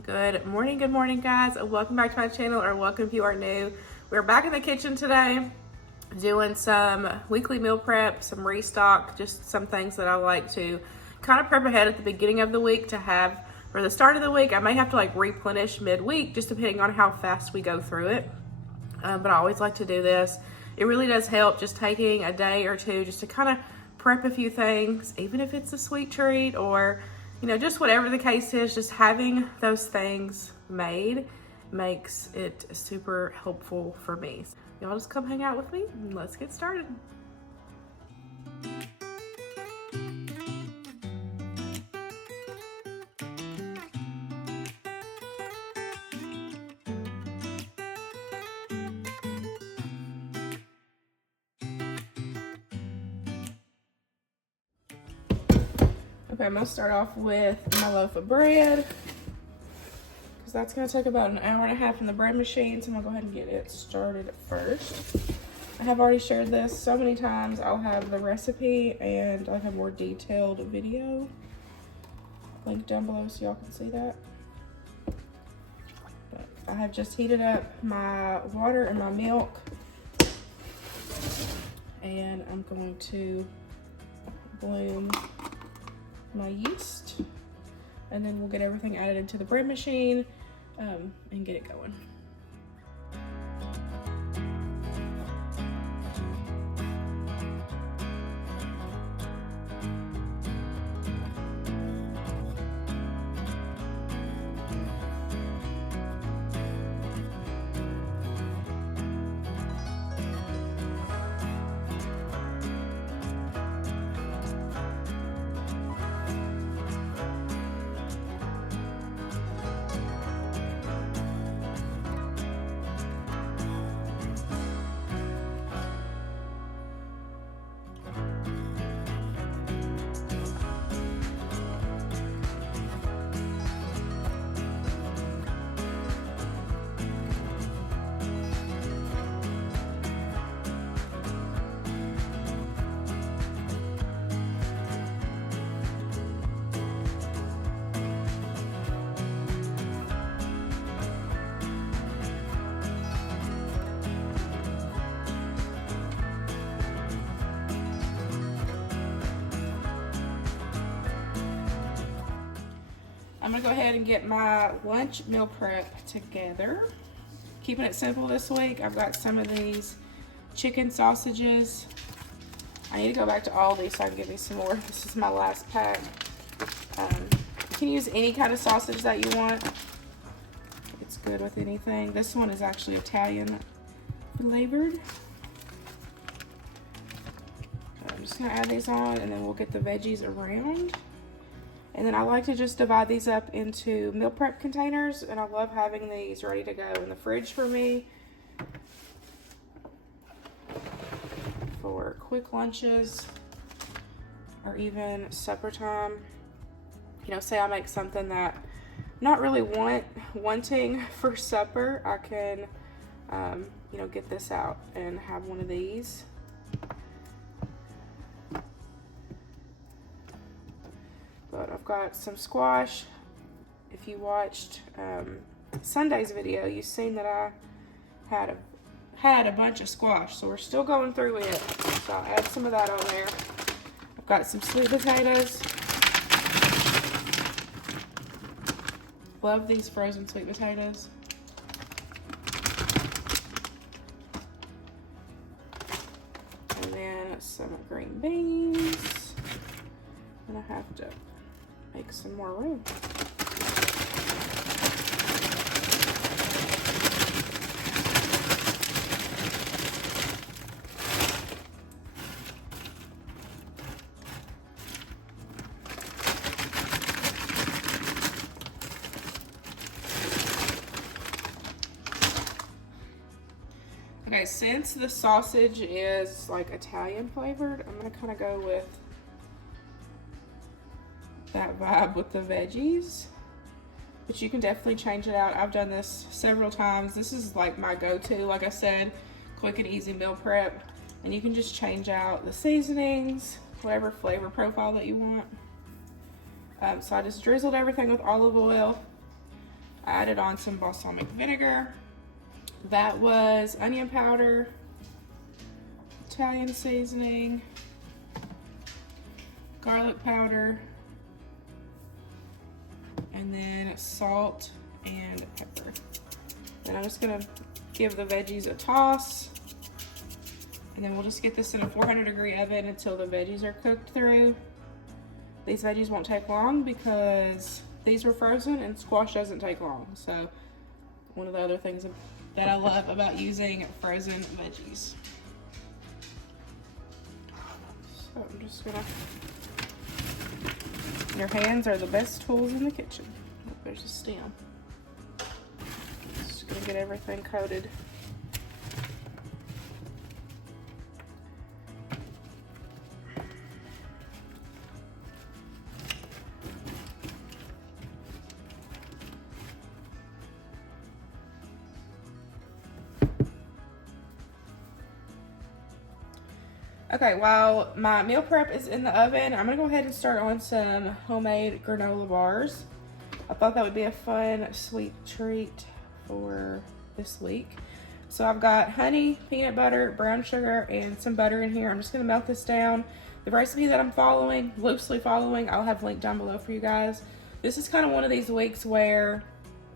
Good morning guys. Welcome back to my channel, or welcome if you are new. We're back in the kitchen today doing some weekly meal prep, some restock, just some things that I like to kind of prep ahead at the beginning of the week to have for the start of the week. I may have to like replenish midweek just depending on how fast we go through it. But I always like to do this. It really does help just taking a day or two just to kind of prep a few things, even if it's a sweet treat or, you know, just whatever the case is, just having those things made makes it super helpful for me. So y'all just come hang out with me and let's get started. Okay, I'm gonna start off with my loaf of bread because that's gonna take about an hour and a half in the bread machine. So I'm gonna go ahead and get it started first. I have already shared this so many times. I'll have the recipe and I'll have more detailed video linked down below so y'all can see that. But I have just heated up my water and my milk, and I'm going to bloom my yeast, and then we'll get everything added into the bread machine and get it going. I'm gonna go ahead and get my lunch meal prep together. Keeping it simple this week. I've got some of these chicken sausages. I need to go back to Aldi so I can get me some more. This is my last pack. You can use any kind of sausage that you want. It's good with anything. This one is actually Italian flavored. I'm just gonna add these on and then we'll get the veggies around. And then I like to just divide these up into meal prep containers, and I love having these ready to go in the fridge for me for quick lunches or even supper time. You know, say I make something that not really wanting for supper, I can you know, get this out and have one of these. But I've got some squash. If you watched Sunday's video, you've seen that I had a bunch of squash, so we're still going through it. So I'll add some of that on there. I've got some sweet potatoes. Love these frozen sweet potatoes. And then some green beans. And I have to make some more room. Okay, since the sausage is like Italian flavored, I'm gonna kind of go with that vibe with the veggies, but you can definitely change it out. I've done this several times. This is like my go-to, like I said, quick and easy meal prep, and you can just change out the seasonings, whatever flavor profile that you want. So I just drizzled everything with olive oil, I added on some balsamic vinegar. That was onion powder, Italian seasoning, garlic powder, and then salt and pepper. Then I'm just gonna give the veggies a toss, and then we'll just get this in a 400-degree oven until the veggies are cooked through. These veggies won't take long because these were frozen and squash doesn't take long. So one of the other things that I love about using frozen veggies. So I'm just gonna, your hands are the best tools in the kitchen. Oh, there's a stem. Just gonna get everything coated. Okay, while my meal prep is in the oven, I'm gonna go ahead and start on some homemade granola bars. I thought that would be a fun, sweet treat for this week. So I've got honey, peanut butter, brown sugar, and some butter in here. I'm just gonna melt this down. The recipe that I'm following, loosely following, I'll have linked down below for you guys. This is kind of one of these weeks where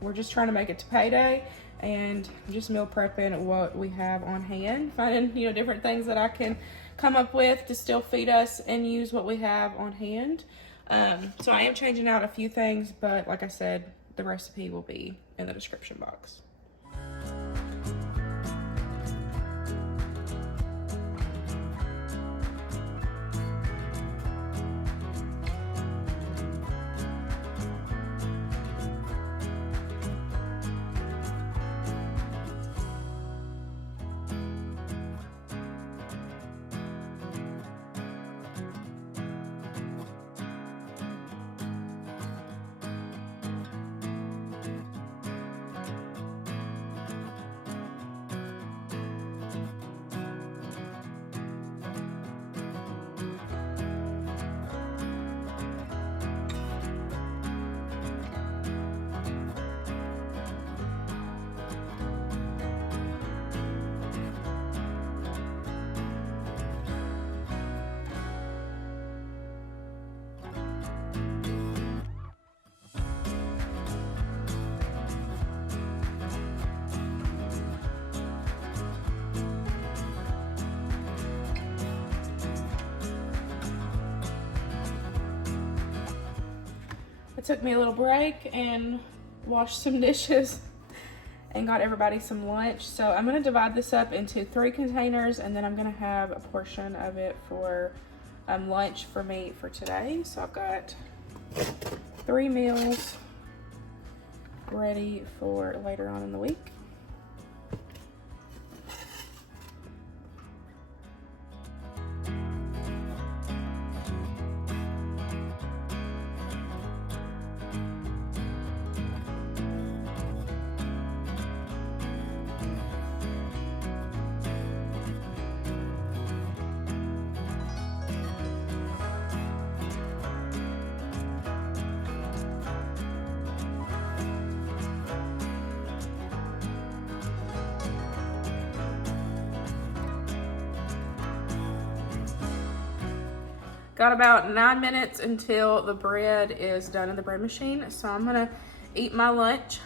we're just trying to make it to payday and just meal prepping what we have on hand, finding, you know, different things that I can come up with to still feed us and use what we have on hand. So I am changing out a few things, but like I said, the recipe will be in the description box. I took me a little break and washed some dishes and got everybody some lunch. So I'm gonna divide this up into 3 containers, and then I'm gonna have a portion of it for lunch for me for today. So I've got 3 meals ready for later on in the week. Got about 9 minutes until the bread is done in the bread machine. So I'm gonna eat my lunch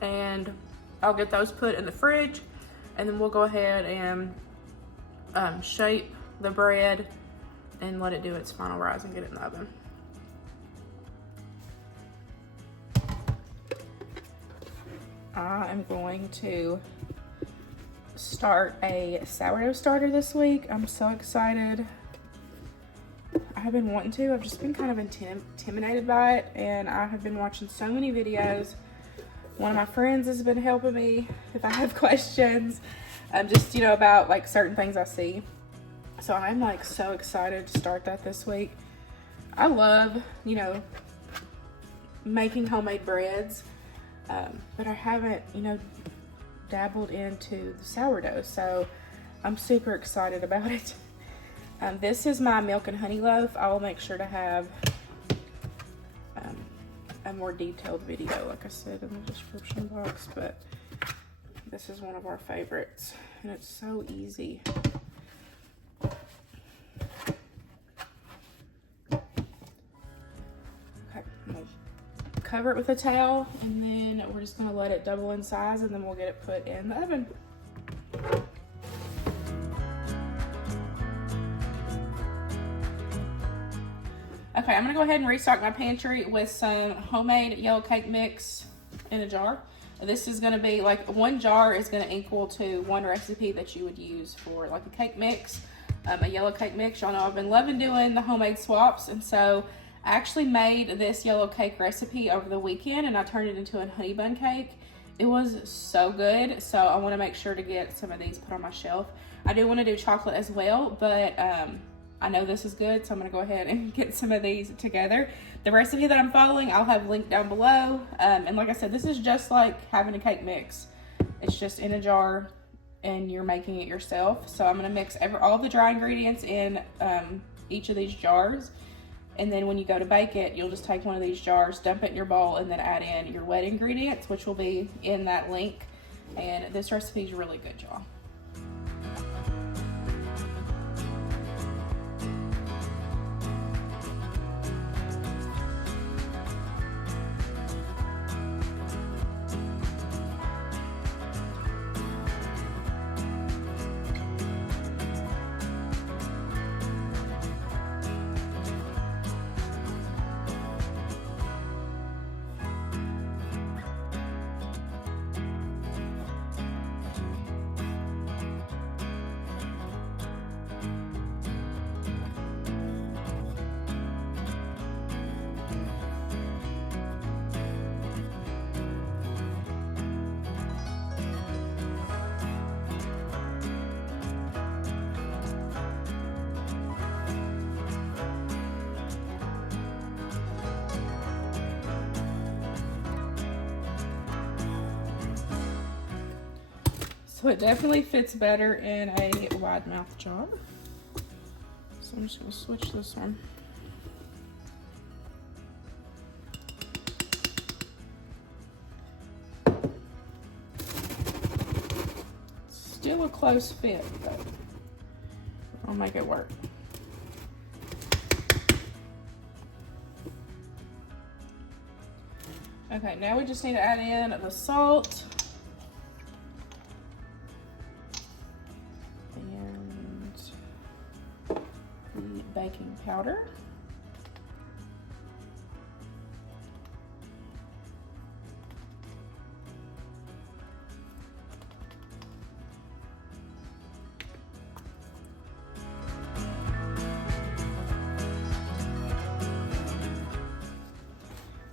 and I'll get those put in the fridge, and then we'll go ahead and shape the bread and let it do its final rise and get it in the oven. I am going to start a sourdough starter this week. I'm so excited. I have been wanting to. I've just been kind of intimidated by it, and I have been watching so many videos. One of my friends has been helping me if I have questions, just, you know, about like certain things I see. So I'm like so excited to start that this week. I love, you know, making homemade breads, but I haven't, you know, dabbled into the sourdough. So I'm super excited about it. This is my milk and honey loaf. I will make sure to have a a more detailed video, like I said in the description box, but this is one of our favorites, and it's so easy. Okay, I'm gonna cover it with a towel, and then we're just gonna let it double in size, and then we'll get it put in the oven. Okay, I'm gonna go ahead and restock my pantry with some homemade yellow cake mix in a jar. This is gonna be like, one jar is gonna equal to one recipe that you would use for like a cake mix, a yellow cake mix. Y'all know I've been loving doing the homemade swaps, and so I actually made this yellow cake recipe over the weekend, and I turned it into a honey bun cake. It was so good, so I wanna make sure to get some of these put on my shelf. I do wanna do chocolate as well, but I know this is good, so I'm gonna go ahead and get some of these together. The recipe that I'm following, I'll have linked down below. And like I said, this is just like having a cake mix. It's just in a jar and you're making it yourself. So I'm gonna mix all the dry ingredients in each of these jars. And then when you go to bake it, you'll just take one of these jars, dump it in your bowl, and then add in your wet ingredients, which will be in that link. And this recipe is really good, y'all. So it definitely fits better in a wide mouth jar. So I'm just gonna switch this one. Still a close fit, but I'll make it work. Okay, now we just need to add in the salt. Baking powder.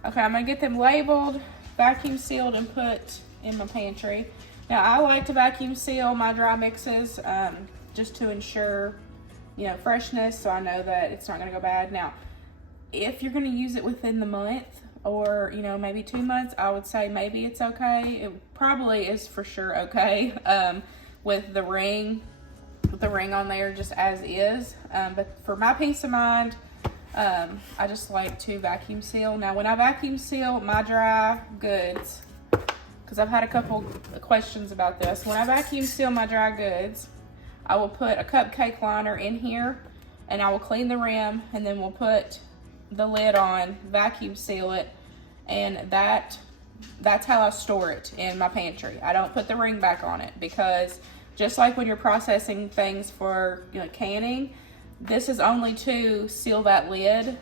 Okay, I'm gonna get them labeled, vacuum sealed, and put in my pantry. Now, I like to vacuum seal my dry mixes just to ensure, you know, freshness, so I know that it's not gonna go bad. Now, if you're gonna use it within the month or, you know, maybe 2 months, I would say maybe it's okay. It probably is for sure okay with the ring on there just as is. But for my peace of mind, I just like to vacuum seal. Now, when I vacuum seal my dry goods, because I've had a couple questions about this, when I vacuum seal my dry goods, I will put a cupcake liner in here, and I will clean the rim, and then we'll put the lid on, vacuum seal it, and that's how I store it in my pantry. I don't put the ring back on it, because just like when you're processing things for, you know, canning, this is only to seal that lid.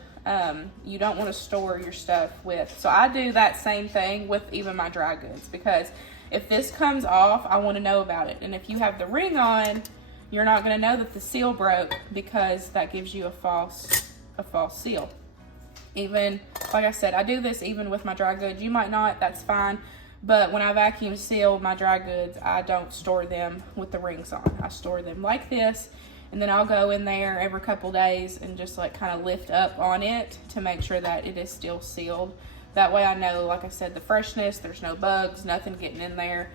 You don't want to store your stuff with. So I do that same thing with even my dry goods, because if this comes off, I want to know about it. And if you have the ring on, you're not going to know that the seal broke, because that gives you a false seal. Even, like I said, I do this even with my dry goods. You might not, that's fine. But when I vacuum seal my dry goods, I don't store them with the rings on. I store them like this, and then I'll go in there every couple days and just like kind of lift up on it to make sure that it is still sealed. That way I know, like I said, the freshness, there's no bugs, nothing getting in there.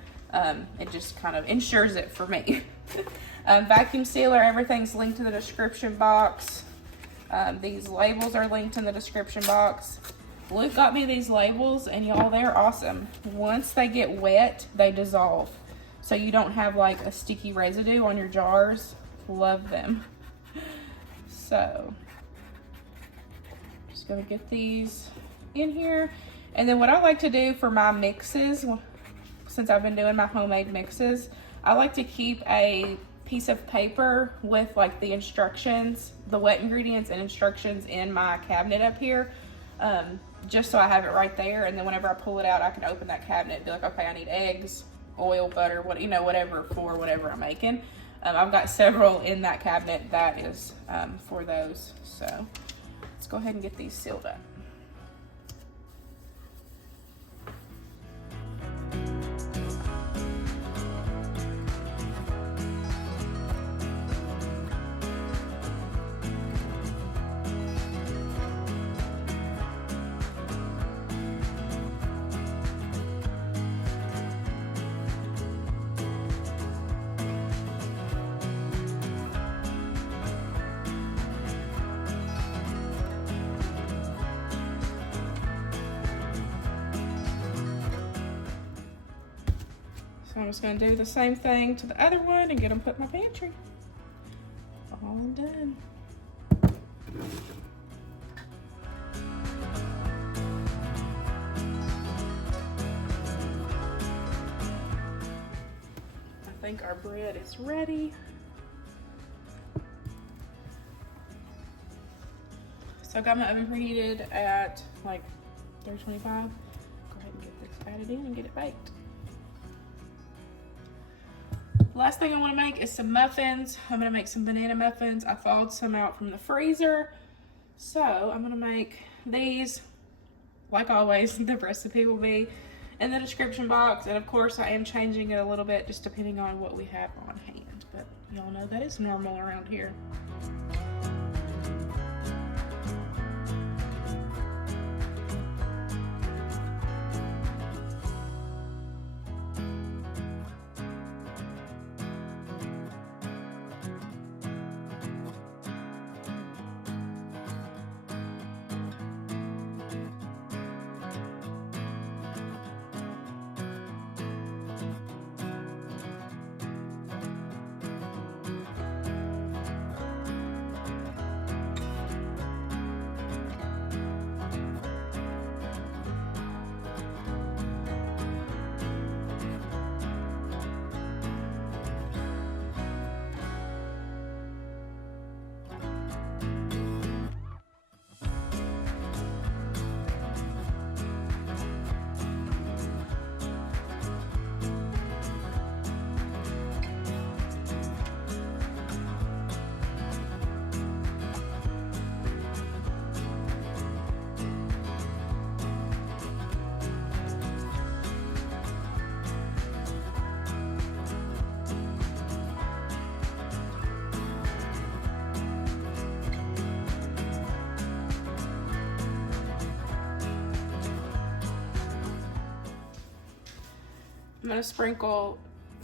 It just kind of ensures it for me. Vacuum sealer, everything's linked in the description box. These labels are linked in the description box. Luke got me these labels, and y'all, they're awesome. Once they get wet, they dissolve. So you don't have like a sticky residue on your jars. Love them. So, just gonna get these in here. And then what I like to do for my mixes, since I've been doing my homemade mixes, I like to keep a piece of paper with like the instructions, the wet ingredients and instructions in my cabinet up here, just so I have it right there. And then whenever I pull it out, I can open that cabinet and be like, okay, I need eggs, oil, butter, what, you know, whatever for whatever I'm making. I've got several in that cabinet that is for those. So let's go ahead and get these sealed up. So I'm just gonna do the same thing to the other one and get them put in my pantry. All done. I think our bread is ready. So I got my oven preheated at like 325. Go ahead and get this added in and get it baked. Last thing I want to make is some muffins. I'm going to make some banana muffins. I thawed some out from the freezer. So I'm going to make these. Like always, the recipe will be in the description box. And of course, I am changing it a little bit just depending on what we have on hand. But y'all know that is normal around here. I'm going to sprinkle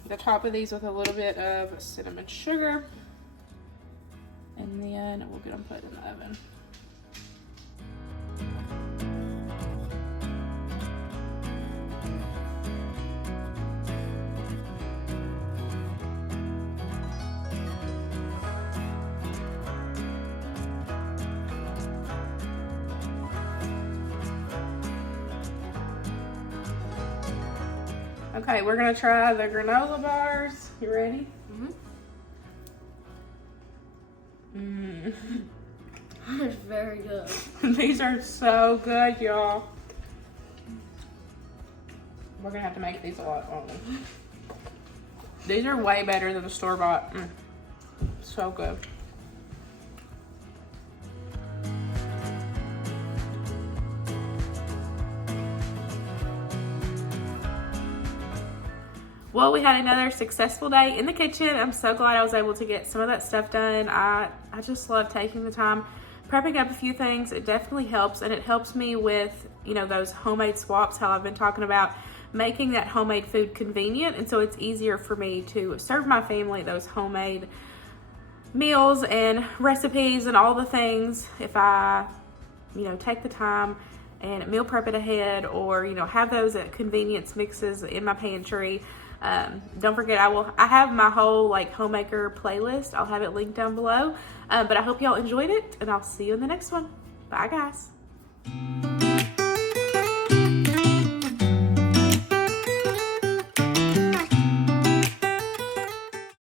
the top of these with a little bit of cinnamon sugar, and then we'll get them put in the oven. Okay, we're gonna try the granola bars. You ready? It's very good. These are so good, y'all. We're gonna have to make these a lot, aren't we? These are way better than the store-bought. So good. Well, we had another successful day in the kitchen. I'm so glad I was able to get some of that stuff done. I just love taking the time, prepping up a few things. It definitely helps, and it helps me with, you know, those homemade swaps, how I've been talking about, making that homemade food convenient. And so it's easier for me to serve my family those homemade meals and recipes and all the things if I, you know, take the time and meal prep it ahead, or have those at convenience mixes in my pantry. Don't forget, I have my whole homemaker playlist. I'll have it linked down below. But I hope y'all enjoyed it, and I'll see you in the next one. Bye, guys.